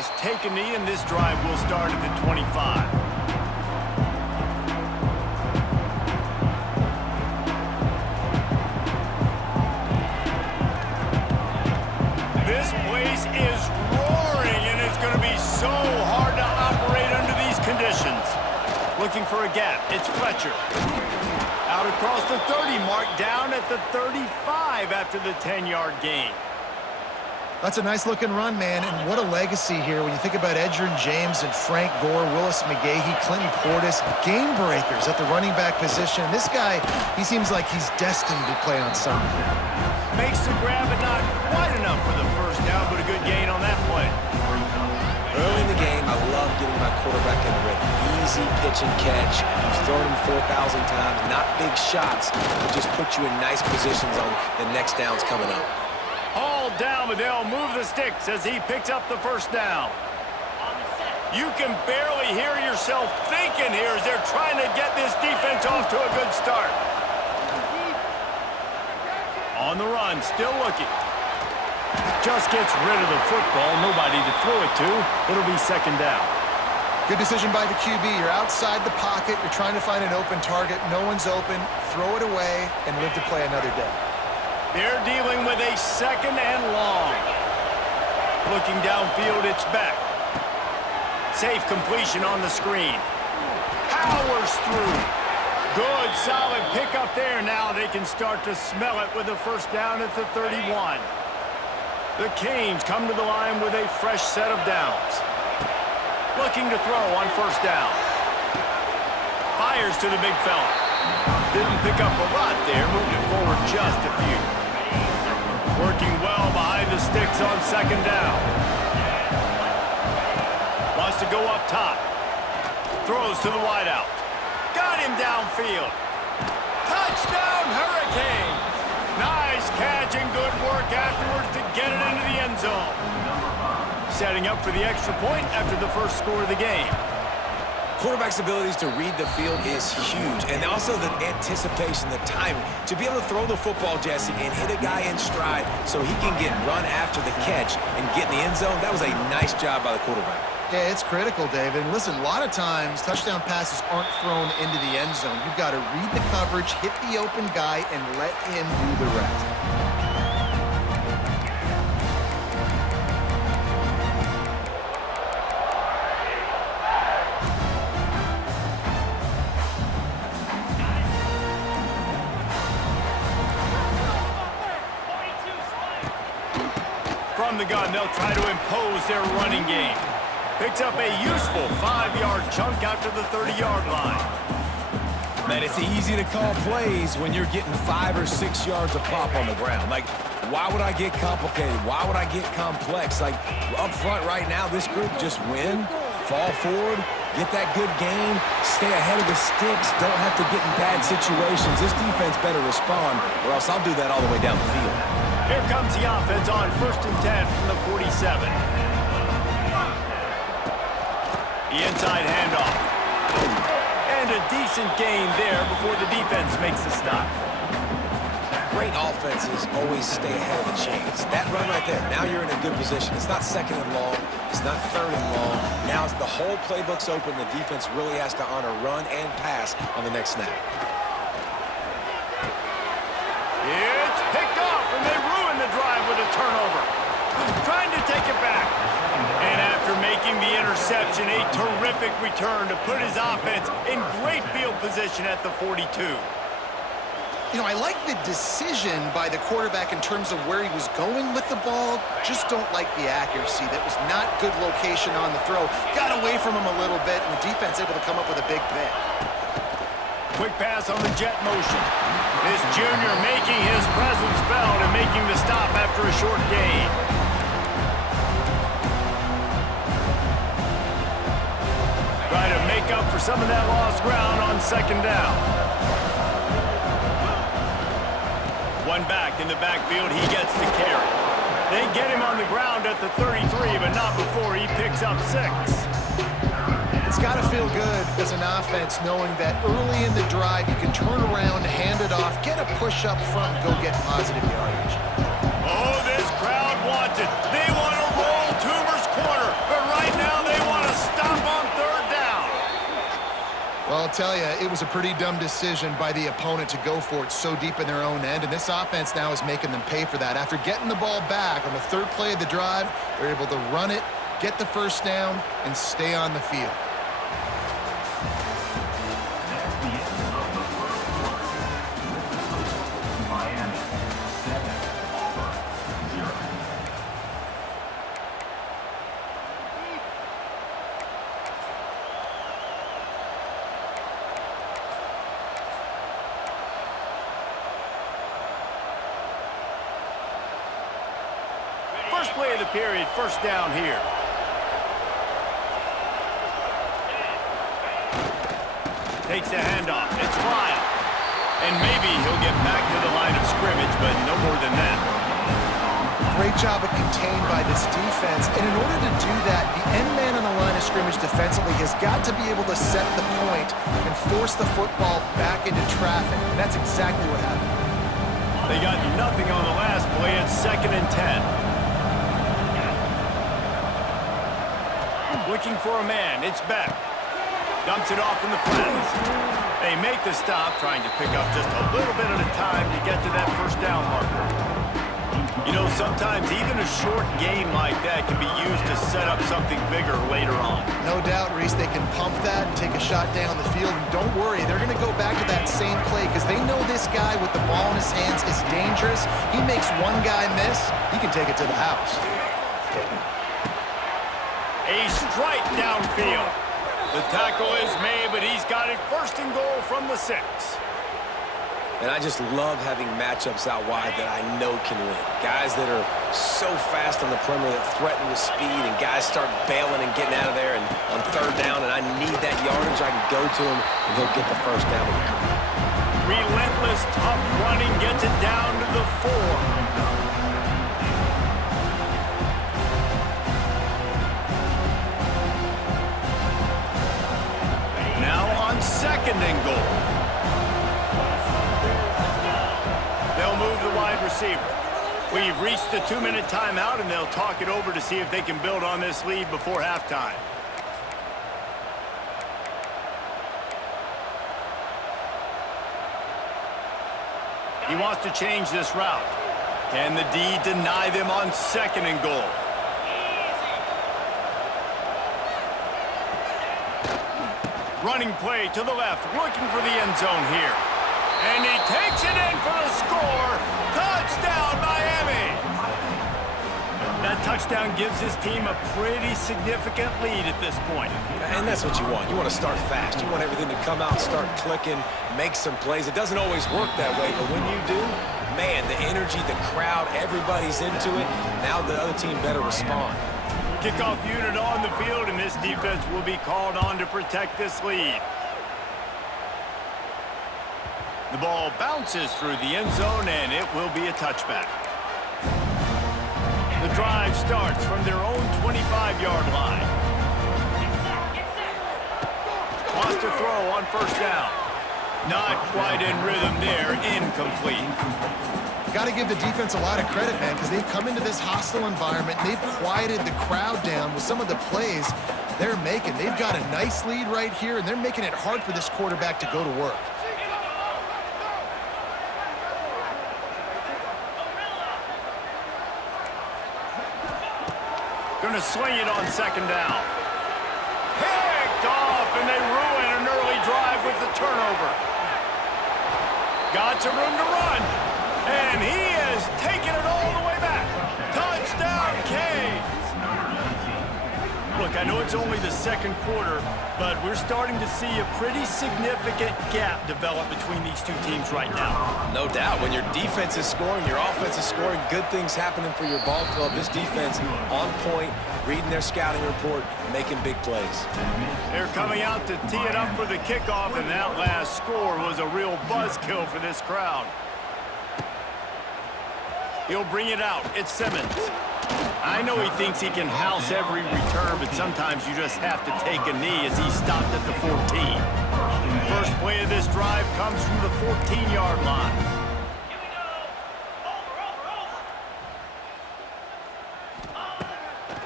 just take a knee, and this drive will start at the 25. This place is roaring, and it's going to be so hard to operate under these conditions. Looking for a gap. It's Fletcher. Out across the 30 mark, down at the 35 after the 10-yard gain. That's a nice-looking run, man, and what a legacy here when you think about Edgerrin James and Frank Gore, Willis McGahee, Clinton Portis, game breakers at the running back position. This guy, he seems like he's destined to play on Sunday. Makes the grab, but not quite enough for the first down, but a good gain on that play. Early in the game, I love getting my quarterback in the rhythm. Easy pitch and catch. You've thrown him 4,000 times. Not big shots, but just put you in nice positions on the next downs coming up. All down, but they'll move the sticks as he picks up the first down. You can barely hear yourself thinking here as they're trying to get this defense off to a good start. On the run, still looking. Just gets rid of the football. Nobody to throw it to. It'll be second down. Good decision by the QB. You're outside the pocket. You're trying to find an open target. No one's open. Throw it away and live to play another day. They're dealing with a second and long. Looking downfield, it's Beck. Safe completion on the screen. Powers through. Good, solid pickup there. Now they can start to smell it with a first down at the 31. The Canes come to the line with a fresh set of downs. Looking to throw on first down. Fires to the big fella. Didn't pick up a lot there. Moved it forward just a few. Working well behind the sticks on second down. Wants to go up top. Throws to the wideout. Got him downfield. Touchdown, Hurricanes! Nice catch and good work afterwards to get it into the end zone. Setting up for the extra point after the first score of the game. Quarterback's abilities to read the field is huge, and also the anticipation, the timing. To be able to throw the football, Jesse, and hit a guy in stride so he can get run after the catch and get in the end zone, that was a nice job by the quarterback. Yeah, it's critical, David. And listen, a lot of times touchdown passes aren't thrown into the end zone. You've got to read the coverage, hit the open guy, and let him do the rest. From the gun, they'll try to impose their running game. Picks up a useful 5-yard chunk out to the 30-yard line. Man, it's easy to call plays when you're getting 5 or 6 yards of pop on the ground. Like, why would I get complicated? Why would I get complex? Like, up front right now, this group just win, fall forward, get that good gain, stay ahead of the sticks, don't have to get in bad situations. This defense better respond, or else I'll do that all the way down the field. Here comes the offense on 1st and 10 from the 47. The inside handoff. And a decent gain there before the defense makes the stop. Great offenses always stay ahead of the chains. That run right there, now you're in a good position. It's not second and long. It's not third and long. Now the whole playbook's open. The defense really has to honor run and pass on the next snap. It's picked off, and they ruin the drive with a turnover. Trying to take it back. And after making the interception, a terrific return to put his offense in great field position at the 42. You know, I like the decision by the quarterback in terms of where he was going with the ball. Just don't like the accuracy. That was not good location on the throw. Got away from him a little bit, and the defense able to come up with a big pick. Quick pass on the jet motion. This junior making his presence felt and making the stop after a short gain. Try to make up for some of that lost ground on second down. One back in the backfield, he gets the carry. They get him on the ground at the 33, but not before he picks up 6. It's got to feel good as an offense knowing that early in the drive you can turn around, hand it off, get a push up front, and go get positive yardage. Oh, this crowd wants it. They want to roll Toomer's corner, but tell you, it was a pretty dumb decision by the opponent to go for it so deep in their own end, and this offense now is making them pay for that. After getting the ball back on the third play of the drive, they're able to run it, get the first down, and stay on the field. First play of the period, first down here. Takes the handoff. It's Lyle. And maybe he'll get back to the line of scrimmage, but no more than that. Great job of contained by this defense. And in order to do that, the end man on the line of scrimmage defensively has got to be able to set the point and force the football back into traffic. And that's exactly what happened. They got nothing on the last play. It's 2nd and 10. Looking for a man. It's Beck. Dumps it off in the flats. They make the stop, trying to pick up just a little bit at a time to get to that first down marker. You know, sometimes even a short gain like that can be used to set up something bigger later on. No doubt, Reese, they can pump that and take a shot down the field. And don't worry, they're going to go back to that same play because they know this guy with the ball in his hands is dangerous. He makes one guy miss, he can take it to the house. A strike downfield. The tackle is made, but he's got it 1st and goal from the 6. And I just love having matchups out wide that I know can win. Guys that are so fast on the perimeter that threaten with speed, and guys start bailing and getting out of there and on 3rd down, and I need that yardage. I can go to him, and he'll get the first down with the cover. Relentless, tough running gets it down to the 4. Now on 2nd and goal. They'll move the wide receiver. We've reached the 2-minute timeout, and they'll talk it over to see if they can build on this lead before halftime. He wants to change this route. Can the D deny them on 2nd and goal? Running play to the left, looking for the end zone here. And he takes it in for the score. Touchdown, Miami! That touchdown gives his team a pretty significant lead at this point. And that's what you want. You want to start fast. You want everything to come out, start clicking, make some plays. It doesn't always work that way, but when you do, man, the energy, the crowd, everybody's into it. Now the other team better respond. Kickoff unit on the field, and this defense will be called on to protect this lead. The ball bounces through the end zone, and it will be a touchback. The drive starts from their own 25-yard line. Wants to throw on 1st down. Not quite in rhythm there, incomplete. Got to give the defense a lot of credit, man, because they've come into this hostile environment, and they've quieted the crowd down with some of the plays they're making. They've got a nice lead right here, and they're making it hard for this quarterback to go to work. Going to swing it on 2nd down. Picked off, and they ruin an early drive with the turnover. Got some room to run. And he is taking it all the way back. Touchdown, Canes. Look, I know it's only the 2nd quarter, but we're starting to see a pretty significant gap develop between these two teams right now. No doubt. When your defense is scoring, your offense is scoring, good things happening for your ball club. This defense on point, reading their scouting report, making big plays. They're coming out to tee it up for the kickoff, and that last score was a real buzzkill for this crowd. He'll bring it out. It's Simmons. I know he thinks he can house every return, but sometimes you just have to take a knee as he stopped at the 14. First play of this drive comes from the 14-yard line.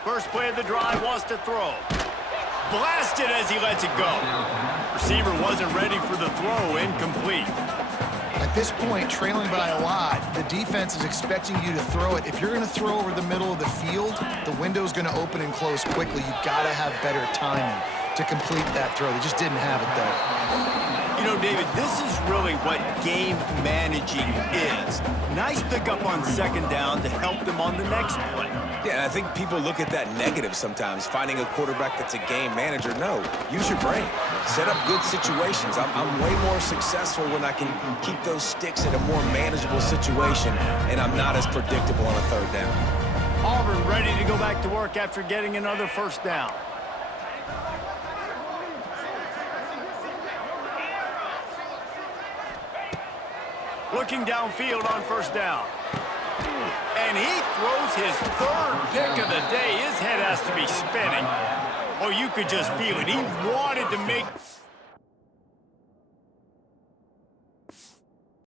First play of the drive wants to throw. Blasted as he lets it go. Receiver wasn't ready for the throw. Incomplete. At this point, trailing by a lot, the defense is expecting you to throw it. If you're going to throw over the middle of the field, the window's going to open and close quickly. You've got to have better timing to complete that throw. They just didn't have it there. You know, David, this is really what game managing is. Nice pickup on second down to help them on the next play. Yeah, I think people look at that negative sometimes, finding a quarterback that's a game manager. No, use your brain. Set up good situations. I'm way more successful when I can keep those sticks in a more manageable situation, and I'm not as predictable on a third down. Auburn ready to go back to work after getting another first down. Looking downfield on first down. And he throws his third pick of the day. His head has to be spinning. Oh, you could just feel it. He wanted to make...